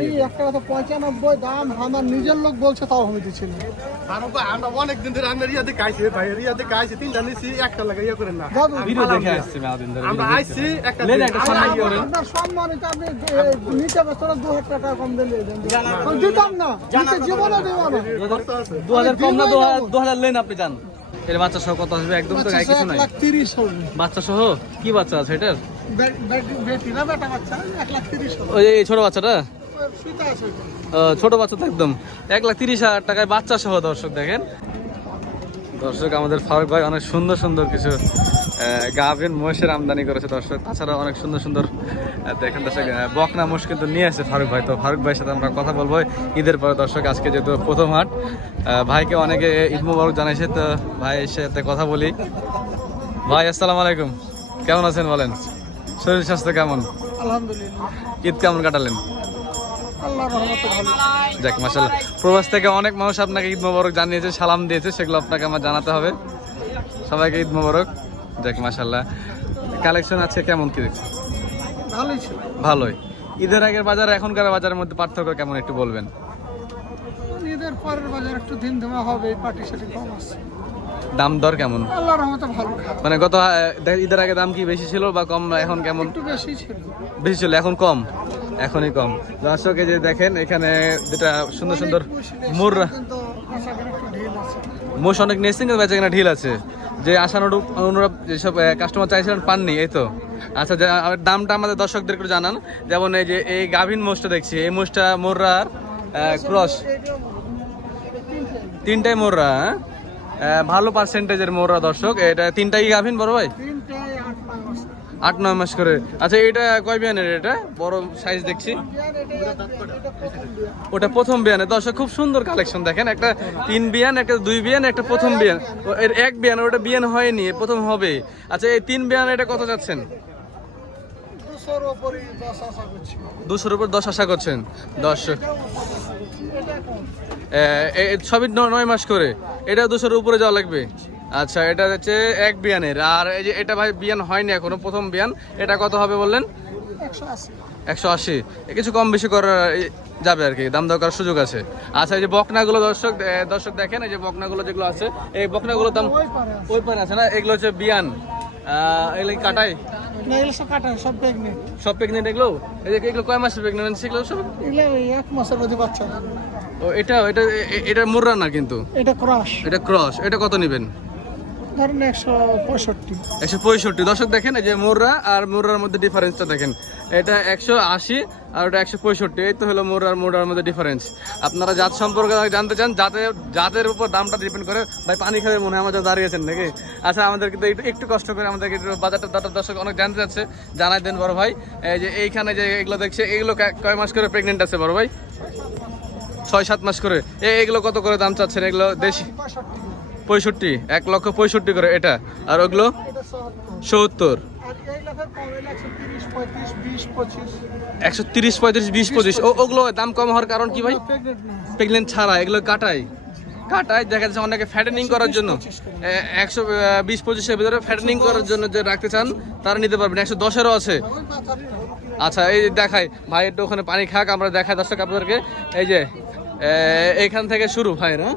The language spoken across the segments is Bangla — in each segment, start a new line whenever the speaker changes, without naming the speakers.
আমি একটা কথা পঁচানব্বই দাম আমার নিজের লোক বলছে তাও আমি দিচ্ছি না।
আমরা অনেকদিন ধরে আমরা খাইছি ভাই খাইছি তিনটা নিছি একটা লাগে ইয়ে করেন না। আমরা আইছি একটা
সম্মানিত আপনি নিচে বছর দু হাজার টাকা কম দিলে দিতাম না জীবনে দিব না।
দু হাজার কম না দু হাজার লেন আপনি এর বাচ্চা সহ কত আসবে? একদম তো গায়ে
বাচ্চা
কিছু নাই।
লাখ তিরিশ হবে।
বাচ্চা সহ? কি বাচ্চা আছে এটার?
বেটি না বেটা বাচ্চা লাখ
ওই ছোট বাচ্চাটা? ছোট বাচ্চা তো একদম। এক লাখ তিরিশ হাজার টাকায় বাচ্চা সহ দর্শক দেখেন। দর্শক আমাদের ফারুক ভাই অনেক সুন্দর সুন্দর কিছু গাভিন মহিষের আমদানি করেছে দর্শক। তাছাড়া অনেক সুন্দর সুন্দর দেখেন দর্শক বকনা মোষ কিন্তু নিয়ে আসে ফারুক ভাই। তো ফারুক ভাইয়ের সাথে আমরা কথা বলব ঈদের পরে দর্শক আজকে যেহেতু প্রথম হাট ভাইকে অনেকে ঈদ মুবারক জানাইছে তো ভাইয়ের সাথে কথা বলি। ভাই আসসালামু আলাইকুম। কেমন আছেন বলেন? শরীর স্বাস্থ্য কেমন?
আলহামদুলিল্লাহ।
ঈদ কেমন কাটালেন?
আল্লাহ রহমতে ভালো।
যাক মাসাল্লাহ প্রবাস থেকে অনেক মানুষ আপনাকে ঈদ মোবারক জানিয়েছে সালাম দিয়েছে সেগুলো আপনাকে আমার জানাতে হবে। সবাইকে ঈদ মোবারক। যাক মাসাল্লাহ কালেকশন আছে কেমন কি দেখছি
ভালোই ছিল।
ভালোই। ঈদের আগের বাজার এখনকার বাজারের মধ্যে পার্থক্য কেমন একটু বলবেন?
ঈদের পরের বাজার একটু দিন ধমা হবে এই সাটি কম আছে।
দাম দর কেমন?
আল্লাহ রহমতে ভালো
মানে গত ঈদের আগে দাম কি বেশি ছিল বা কম এখন কেমন?
একটু বেশি ছিল।
বেশি ছিল এখন কম? এখনই কম। দর্শক, এই যে দেখেন, এখানে যেটা সুন্দর সুন্দর মুররা মোষ অনেক নেসিং বেচা কিনা ঢিল আছে। যে আশানুরূপ অনুরূপ যেসব কাস্টমার চাইছিলেন, পাননি, এই তো। আচ্ছা দামটা আমাদের দর্শকদের একটু জানান। যেমন এই যে, এই গাভিন মোষটা দেখছি, এই মোষটা মোররার ক্রস। তিনটাই মোররা হ্যাঁ? ভালো পার্সেন্টেজের মোররা দর্শক। এটা তিনটাই গাভিন বড় ভাই
তিনটায় আট পাঁচ আছে
আট নয় মাস করে। আচ্ছা এটা কয় বিয়ানের এটা? বড় সাইজ দেখছি। ওটা প্রথম বিয়ানে। দর্শক খুব সুন্দর কালেকশন দেখেন। একটা তিন বিয়ান একটা দুই বিয়ান একটা প্রথম বিয়ান। এর এক বিয়ান ওটা বিয়ান হয়নি প্রথম হবে। আচ্ছা এই তিন বিয়ান এটা কত যাচ্ছেন?
দুশোর
উপর দশ আশা করছেন। এ, সবই নয় মাস করে। এটা দুশোর উপরে যাওয়া লাগবে? আচ্ছা এটা হচ্ছে এক বিয়ানের। আর এই যে এটা ভাই বিয়ান হয়নি এখনও প্রথম বিয়ান। এটা কত হবে বললেন?
একশো আশি।
কিছু কম বেশি করার যাবে আর কি দাম দর করার সুযোগ আছে। আচ্ছা এই যে বকনাগুলো দর্শক দর্শক দেখেন এই যে বকনাগুলো যেগুলো আছে এই বকনাগুলোর দাম
ওই পারে আছে।
না? এগুলো হচ্ছে বিয়ান। এগুলো কাটাই?
সব প্রেগনেন্ট।
এগুলো? এই যে এগুলো কয় মাসের প্রেগনেন্ট সেগুলো সব?
এক মাসের মধ্যে বাচ্চা।
ও এটা এটা এ- এ- এটা মুর্রা না কিন্তু?
এটা ক্রস।
এটা ক্রস। এটা কত নেবেন?
ধরেন একশো পঁয়ষট্টি।
একশো পঁয়ষট্টি। দর্শক দেখেন এই যে মোররা আর মোররার মধ্যে ডিফারেন্সটা দেখেন। এটা একশো আশি আর ওটা একশো পঁয়ষট্টি। এই তো হলো মোররা আর মোররার মধ্যে ডিফারেন্স আপনারা জাত সম্পর্কে জানতে চান জাতের জাতের উপর দামটা ডিপেন্ড করে। ভাই পানি খাবে মনে হয় আমার জন্য দাঁড়িয়েছেন নাকি? আচ্ছা আমাদের কিন্তু একটু একটু কষ্ট করে আমাদেরকে একটু বাজারটা দাঁড়া দর্শক অনেক জানতে চাচ্ছে। জানাই দেন বড় ভাই এই যে এইখানে যে এগুলো দেখছে এগুলো কয় মাস করে প্রেগনেন্ট আছে বড় ভাই? ছয় সাত মাস করে। এ- এগুলো কত করে দাম চাচ্ছেন? এগুলো দেশি?
পঁয়ষট্টি
এক লক্ষ পঁয়ষট্টি করে এটা। আর ওগুলো?
সত্তর। একশো তিরিশ পঁয়ত্রিশ বিশ পঁচিশ।
ওগুলো দাম কম হওয়ার কারণ কি ভাই?
প্রেগনেন্ট না
ছাড়া এগুলো কাটাই। কাটাই দেখা যাচ্ছে অনেকে ফ্যাটেনিং করার জন্য। একশো বিশ পঁচিশের ভিতরে ফ্যাটেনিং করার জন্য যে রাখতে চান তারা নিতে পারবেন। একশো দশেরও আছে। আচ্ছা এই দেখাই। ভাই একটু ওখানে পানি খাক আমরা দেখাই দর্শক আপনাদেরকে। এই যে এ, এইখান থেকে শুরু ভাইয়ের হ্যাঁ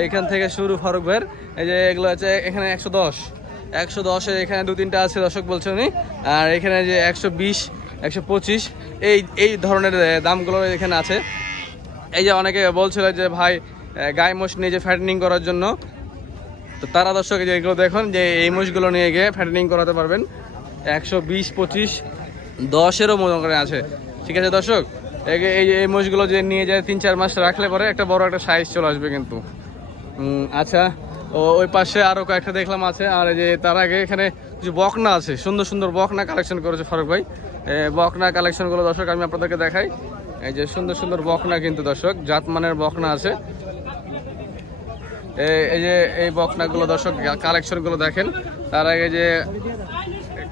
এইখান থেকে শুরু ফারুক ভাইয়ের। এই যে এগুলো আছে এখানে একশো দশ। একশো দশের এখানে দু তিনটা আছে দর্শক বলছে উনি। আর এখানে যে একশো বিশ, একশো পঁচিশ, এই এই ধরনের দামগুলো এখানে আছে। এই যে অনেকে বলছিল যে ভাই গায়ে মোষ নিয়ে যে ফ্যাটেনিং করার জন্য। তো তারা দর্শক যে এগুলো দেখুন, যে এই মোষগুলো নিয়ে গিয়ে ফ্যাটেনিং করাতে পারবেন। একশো বিশ, পঁচিশ, দশেরও করে আছে। ঠিক আছে দর্শক? এই- এই মোষগুলো যে নিয়ে যায় তিন চার মাস রাখলে পরে একটা বড় একটা সাইজ চলে আসবে কিন্তু। আচ্ছা ও ওই পাশে আরও কয়েকটা দেখলাম আছে আর এই যে তার আগে এখানে কিছু বকনা আছে সুন্দর সুন্দর বকনা কালেকশন করেছে ফারুক ভাই। বকনা কালেকশনগুলো দর্শক আমি আপনাদেরকে দেখাই। এই যে সুন্দর সুন্দর বকনা কিন্তু দর্শক জাতমানের বকনা আছে। এই- যে এই বকনাগুলো দর্শক কালেকশনগুলো দেখেন। তার আগে যে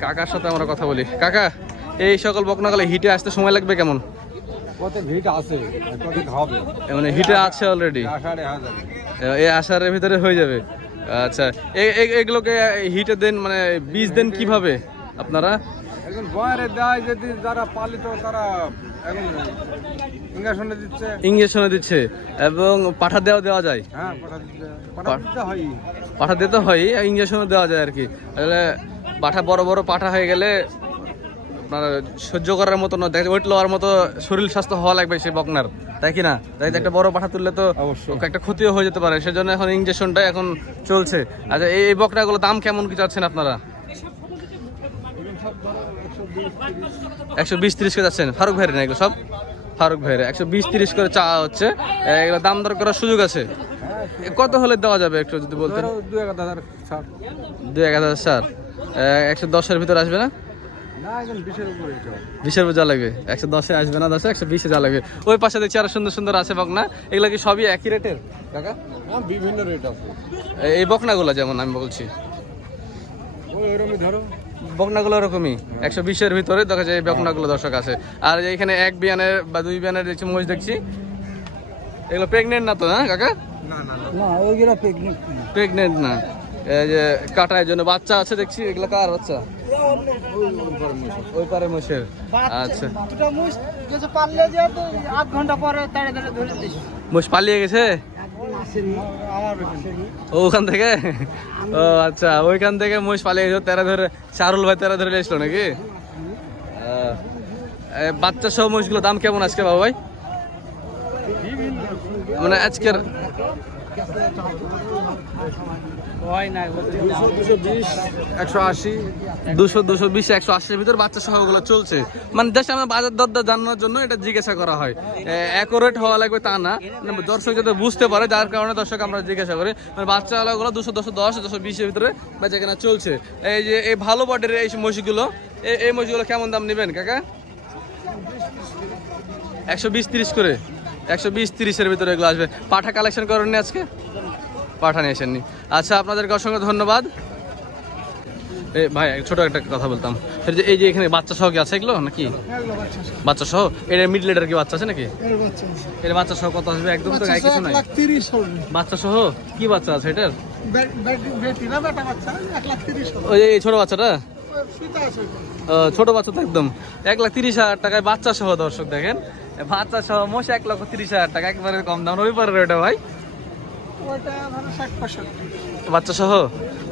কাকার সাথে আমরা কথা বলি। কাকা এই সকল বকনাগুলো হিটে আসতে সময় লাগবে কেমন?
কত ভিড় আছে
মানে হিটে আছে অলরেডি এই আষাঢ়ের ভিতরে হয়ে যাবে। আচ্ছা এগুলোকে হিটে দেন মানে বীজ দেন কীভাবে আপনারা?
এখন দেয় যদি যারা পালিত তারা এখন ইঞ্জেকশনে দিচ্ছে।
ইঞ্জেকশনে দিচ্ছে এবং পাঠা দেওয়া দেওয়া যায়।
হ্যাঁ হয়।
পাঠা দিতে হয়। ইঞ্জেকশনও দেওয়া যায় আর কি। তাহলে পাঠা বড় বড় পাঠা হয়ে গেলে আপনার সহ্য করার মতো না দেখ ওয়েট লওয়ার মতো শরীর স্বাস্থ্য হওয়া লাগবে সেই বকনার। তাই কি না? তাই একটা বড় পাঠা তুললে তো
অবশ্যই।
একটা ক্ষতিও হয়ে যেতে পারে সেজন্য এখন ইঞ্জেকশনটা এখন চলছে। আচ্ছা এই বকনাগুলো দাম কেমন কি চাচ্ছেন আপনারা? একশো বিশ তিরিশ করে যাচ্ছেন ফারুক ভাইয়ের না এগুলো সব? ফারুক ভাইয়ের। একশো বিশ তিরিশ করে চা হচ্ছে। এগুলো দাম দর করার সুযোগ আছে? কত হলে দেওয়া যাবে একটু যদি বলতেন?
দু এক হাজার
স্যার একশো দশের ভিতরে আসবে না?
বিশের উপরে
যা লাগবে একশো দশে আসবে না দশে একশো বিশে যা লাগবে ওই পাশে দেখছি আরও সুন্দর সুন্দর আছে বকনা। এগুলো কি সবই একই রেটের? কাকা?
হ্যাঁ বিভিন্ন রেট আছে।
এই বকনাগুলো যেমন আমি বলছি।
ওই ধরো।
বকনাগুলো এরকমই একশো বিশের ভিতরে দেখা যায় এই বকনাগুলো দর্শক আছে। আর এখানে এক বিয়ানের বা দুই বিয়ানের দেখছি মোষ দেখছি এগুলো প্রেগনেন্ট না তো হ্যাঁ কাকা?
না না না।
না
প্রেগনেন্ট না। যে কাটার জন্য বাচ্চা আছে দেখছি এগুলো কার বাচ্চা? ওই পারে মোষের আচ্ছা।
মুষ
পালিয়ে গেছে? ওখান থেকে? ও আচ্ছা ওইখান থেকে মোষ পালিয়ে গেছে তেরা ধরে চারুল ভাই তেরা ধরে এসলো নাকি? বাচ্চা সব মোষগুলো দাম কেমন আজকে বাবা ভাই? মানে আজকের
একশো আশি,
দুশো দুশো বিশ, একশো আশির বাচ্চা চলছে। মানে আমার বাজার দরটা জানানোর জন্য এটা জিজ্ঞাসা করা হয়। অ্যাকোরেট হওয়া লাগবে তা না। মানে দর্শক যাতে বুঝতে পারে, যার কারণে দর্শক আমরা জিজ্ঞাসা করি। মানে বাচ্চা ওগুলো দুশো দুশো দশ, দুশো বিশের ভিতরে বেচা কেনা চলছে। এই যে, এই ভালো বডির এই মহিষগুলো এই মহিষগুলো কেমন দাম নেবেন, কাকা? একশো বিশ, তিরিশ করে। একশো বিশ তিরিশের ভিতরে এগুলো আসবে। পাঠা কালেকশন করেননি আজকে? পাঠা নিয়ে আসেননি। আচ্ছা আপনাদেরকে অসংখ্য ধন্যবাদ। এ ভাই ছোট একটা কথা বলতাম। এই যে এই যে এখানে বাচ্চা সহ কি আছে এগুলো নাকি?
বাচ্চা
সহ? এটা মিড লিটার কি বাচ্চা আছে নাকি?
এর বাচ্চা
এটা বাচ্চা সহ কত আসবে? একদম তো গায়ে কিছু নাই। বাচ্চা সহ? কি বাচ্চা আছে এটার? ওই এই ছোট বাচ্চাটা? ছোট বাচ্চা তো একদম। এক লাখ তিরিশ হাজার টাকায় বাচ্চা সহ দর্শক দেখেন। বাচ্চা সহ মোশ এক লক্ষ তিরিশ হাজার টাকা একেবারে কম দাম। ওই পারে ওটা ভাই বাচ্চা সহ?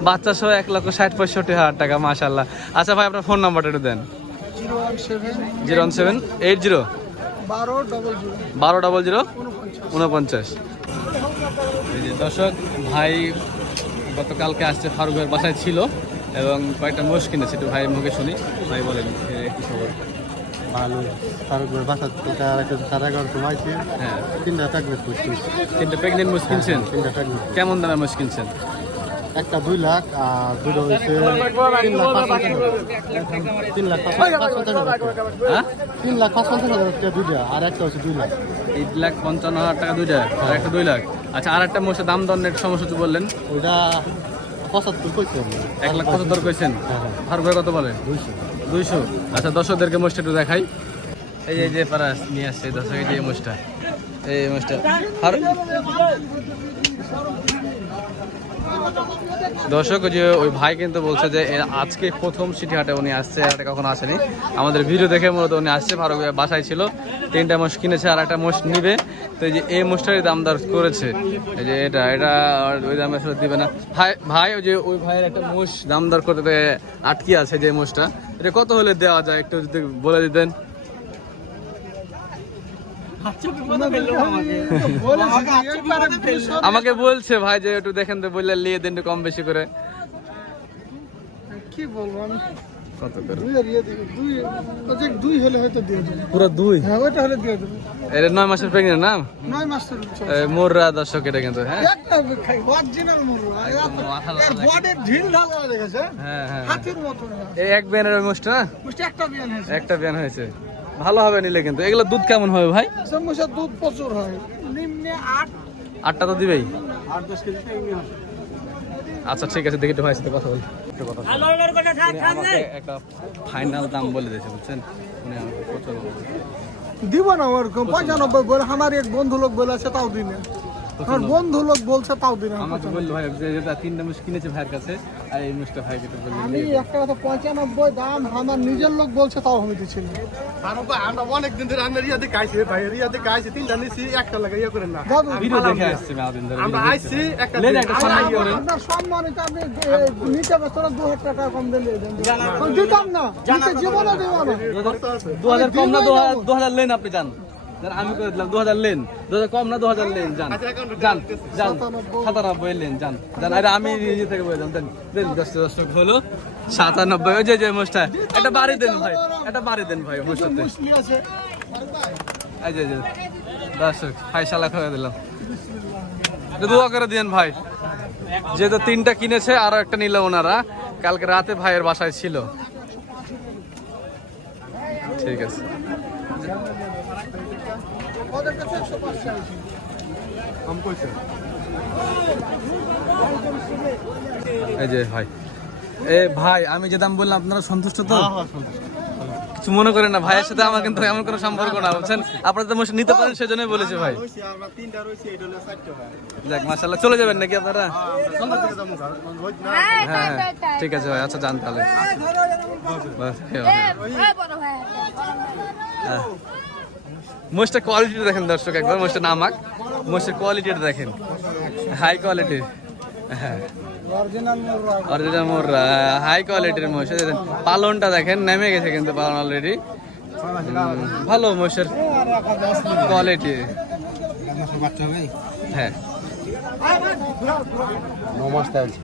বাচ্চা সহ এক লক্ষ ষাট পঁয়ষট্টি হাজার টাকা মাশাল্লাহ আচ্ছা ভাই আপনার ফোন নাম্বারটা একটু দেন।
Zero one seven
eight zero?
বারো ডবল জিরো। উনপঞ্চাশ।
দর্শক ভাই গতকালকে আসছে ফারুকের বাসায় ছিল এবং কয়েকটা মোষ কিনেছে একটু ভাইয়ের মুখে শুনি। ভাই বলেন কি খবর?
ভালো ফারুকের বাসা থেকে আর একটা সাড়ে এগারো
হ্যাঁ।
তিনটা প্যাকেট করছি
তিনটে প্রেগনেন্ট মোষ কিনছেন?
তিনটা প্যাকেট
কেমন দামের মোষ কিনছেন?
একটা দুই লাখ আর দুটো হয়েছে তিন লাখ তিন লাখ।
হ্যাঁ?
তিন লাখ পাঁচ পঞ্চাশ হাজার টাকা দুইটা আর একটা হচ্ছে দুই লাখ।
এইট লাখ পঞ্চান্ন হাজার টাকা দুইটা আর একটা দুই লাখ। আচ্ছা আর একটা মোষের দাম দর নেট সমস্যা বললেন।
ওইটা পঁচাত্তর কইছে।
এক লাখ পঁচাত্তর কইছেন?
হ্যাঁ, হ্যাঁ।
কত বলে?
দুইশো।
দুইশো। আচ্ছা দর্শকদেরকে মোষটা একটু দেখাই। এই যে যে পারা নিয়ে আসছে দর্শকের যে মোষটা। এই মোষটা। ফারুক দর্শক যে ওই ভাই কিন্তু বলছে যে আজকে প্রথম সিটি হাটে উনি আসছে আর কখনো আসেনি। আমাদের ভিডিও দেখে মূলত উনি আসছে ভাই বাসায় ছিল। তিনটা মোষ কিনেছে আর একটা মোষ নিবে। তো এই যে এই মোষটারই দাম দর করেছে। এই যে এটা এটা ওই দামে আসলে দিবে না। ভাই ভাই, ওই যে ওই ভাইয়ের একটা মোষ দাম দর করতে আটকে আছে যে মোষটা। এটা কত হলে দেওয়া যায়, একটু যদি বলে দিতেন? আমাকে বলছে ভাই যে একটু দেখেন তো বললে নিয়ে দিন একটু কম বেশি করে।
কি বলব আমি?
কত করে?
দুই আর ইয়ে দিবে দুই ওই যে দুই হলে হয়তো দিয়ে দেবে।
পুরো দুই?
হ্যাঁ ওইটা হলে দিয়ে দেবে।
এটা নয় মাসের প্রেগনেন্ট না?
নয় মাস ধরে চলছে।
এ, মোররা দর্শক এটা কিন্তু হ্যাঁ?
অরিজিনাল এর ঢিল দেখেছে
হ্যাঁ হ্যাঁ
হাতির মতো
এই এক বিয়ানের ওই মোষটা না?
মুষ্টি একটা বিয়ান হয়েছে।
একটা বিয়ান হয়েছে। ভালো হবে নিলে কিন্তু। এগুলো দুধ কেমন হবে ভাই?
দুধ প্রচুর হয়। নিম্নে আট।
আটটা তো দিবেই।
আট দশ কেজি
আচ্ছা ঠিক আছে দেখি একটু ভাইয়ের সাথে কথা বলি। একটু কথা আমাকে একটা ফাইনাল দাম বলে দিয়েছে বুঝছেন? উনি আমাকে প্রচুর
দিব না ওরকম। পঁচানব্বই বলে আমার এক বন্ধু লোক বলে আছে তাও দিনে আমার বন্ধু লোক বলছে তাও দিন
আমাকে বলল ভাই যে যেটা তিনটা মুষ কিনেছে ভাইয়ের কাছে আর এই মুষটা ভাইকে তো বলল
আমি একটা কথা পঁচানব্বই দাম আমার নিজের লোক বলছে তাও আমি দিচ্ছি না।
আরও ভাই আমরা অনেক দিন ধরে আমরা রিয়াতে খাইছি ভাই রিয়াতে খাইছি তিনটা নিছি একটা লাগে ইয়ে করেন না।
দাদু
ভিডিও দেখে আসছে মেয়াদিন ধরে
আমরা আইছি একটা
লেন একটা সম্মান করেন
আপনার সম্মানিত আপনি নিতে হবে তোরা টাকা কম দিলে দেন। দিতাম না জীবনে দেব না।
দু হাজার কম না দু হাজার লেন আপনি যান যান, আমি করে দিলাম দু হাজার লেন। দু হাজার কম না দু হাজার লেন যান যান যান সাতানব্বই লেন যান যান আরে আমি নিজে থেকে বলে যান দেন দেন দশ দশক হলো। সাতানব্বই ওই যে যে মোষটা একটা বাড়ি দেন ভাই একটা বাড়ি দেন ভাই
আছে।
এই যে যে দর্শক ভাই সালাক হয়ে দিলাম। দোয়া করে দিন ভাই। যেহেতু তিনটা কিনেছে আরও একটা নিল ওনারা। কালকে রাতে ভাইয়ের বাসায় ছিল। ঠিক আছে।
ওদের কাছে একশো পাঁচ চাইছি
আমি
এই যে ভাই। এ ভাই আমি যে দাম বললাম আপনারা সন্তুষ্ট তো? কিছু মনে করেন না ভাইয়ের সাথে আমার কিন্তু এমন কোনো সম্পর্ক না বুঝছেন? আপনারা তো মোষ নিতে পারেন সেজন্যই বলেছে ভাই। যাক মাশাল্লাহ চলে যাবেন নাকি আপনারা? হ্যাঁ হ্যাঁ ঠিক আছে ভাই আচ্ছা যান তাহলে। বাস, এই ভাই। হ্যাঁ। মোষটা কোয়ালিটিটা দেখেন দর্শক একবার মোষটা নামাক। মোষের কোয়ালিটিটা দেখেন। হাই কোয়ালিটির হ্যাঁ। মোর হাই কোয়ালিটির মোষ পালনটা দেখেন নেমে গেছে কিন্তু পালন অলরেডি ভালো মোষের কোয়ালিটি হ্যাঁ।
নমস্কার।